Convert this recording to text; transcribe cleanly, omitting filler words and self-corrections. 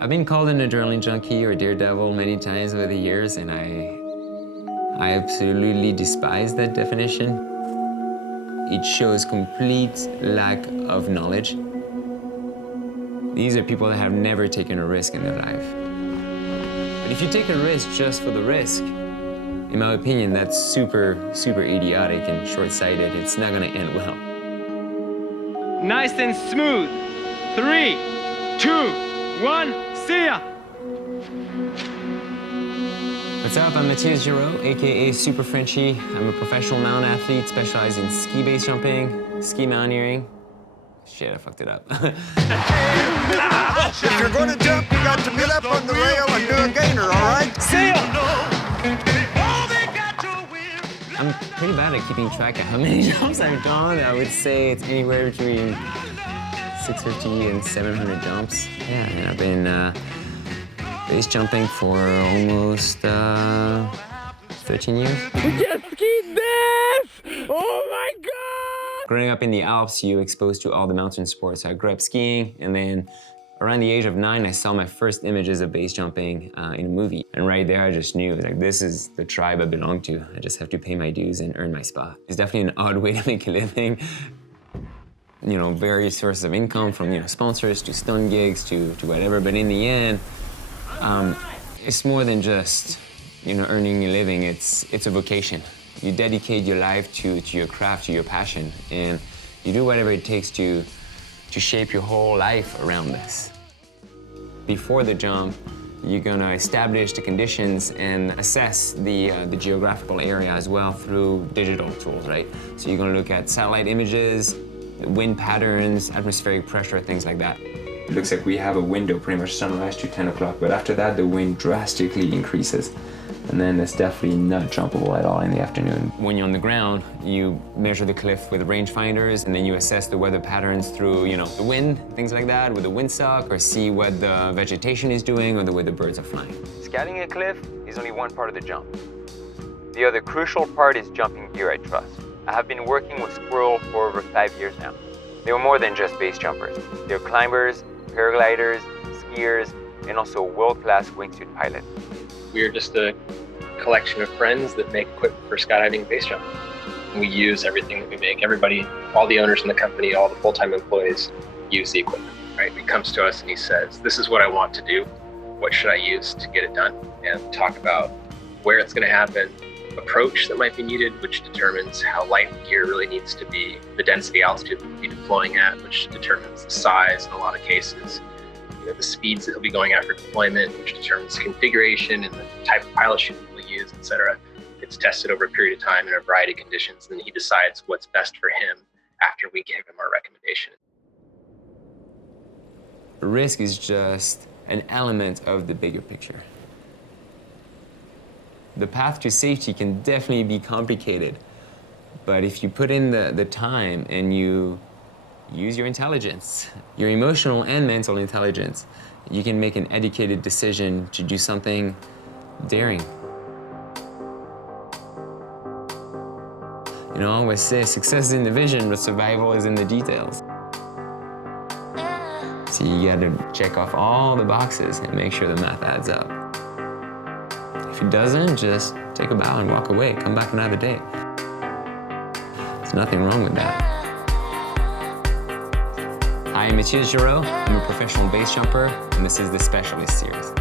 I've been called an adrenaline junkie or daredevil many times over the years, and I absolutely despise that definition. It shows complete lack of knowledge. These are people that have never taken a risk in their life. But if you take a risk just for the risk, in my opinion, that's super idiotic and short-sighted. It's not gonna end well. Nice and smooth. 3, 2, 1, see ya! What's up? I'm Matthias Giraud, AKA Super Frenchie. I'm a professional mountain athlete specialized in ski base jumping, ski mountaineering. Shit, I fucked it up. If you're gonna jump, you got to get up on the rail and do a gainer, all right? See ya! I'm pretty bad at keeping track of how many jumps I've done. I would say it's anywhere between 650 and 700 jumps. Yeah, and I've been base jumping for almost 13 years. We just skied this! Oh my God! Growing up in the Alps, you're exposed to all the mountain sports. I grew up skiing, and then around the age of 9, I saw my first images of base jumping in a movie. And right there, I just knew, like, this is the tribe I belong to. I just have to pay my dues and earn my spot. It's definitely an odd way to make a living. You know, various sources of income, from, you know, sponsors to stunt gigs to whatever. But in the end, it's more than just, you know, earning a living. It's a vocation. You dedicate your life to your craft, to your passion, and you do whatever it takes to shape your whole life around this. Before the jump, you're gonna establish the conditions and assess the geographical area as well through digital tools, right? So you're gonna look at satellite images, wind patterns, atmospheric pressure, things like that. It looks like we have a window, pretty much sunrise to 10 o'clock, but after that, the wind drastically increases. And then it's definitely not jumpable at all in the afternoon. When you're on the ground, you measure the cliff with rangefinders, and then you assess the weather patterns through, you know, the wind, things like that, with the windsock, or see what the vegetation is doing or the way the birds are flying. Scaling a cliff is only one part of the jump. The other crucial part is jumping gear I trust. I have been working with Squirrel for over 5 years now. They were more than just base jumpers. They're climbers, paragliders, skiers, and also world-class wingsuit pilots. We're just a collection of friends that make equipment for skydiving base jumping. We use everything that we make. Everybody, all the owners in the company, all the full-time employees use the equipment, right? He comes to us and he says, this is what I want to do. What should I use to get it done? And talk about where it's going to happen, approach that might be needed, which determines how light the gear really needs to be, the density altitude we'll be deploying at, which determines the size in a lot of cases, the speeds that he'll be going at for deployment, which determines configuration and the type of pilot chute we'll use, etc. It's tested over a period of time in a variety of conditions, and then he decides what's best for him after we give him our recommendation. Risk is just an element of the bigger picture. The path to safety can definitely be complicated, but if you put in the time and you use your intelligence, your emotional and mental intelligence, you can make an educated decision to do something daring. You know, I always say success is in the vision, but survival is in the details. So you gotta check off all the boxes and make sure the math adds up. If it doesn't, just take a bow and walk away. Come back another day. There's nothing wrong with that. I'm Matthias Giraud. I'm a professional base jumper, and this is the Specialist Series.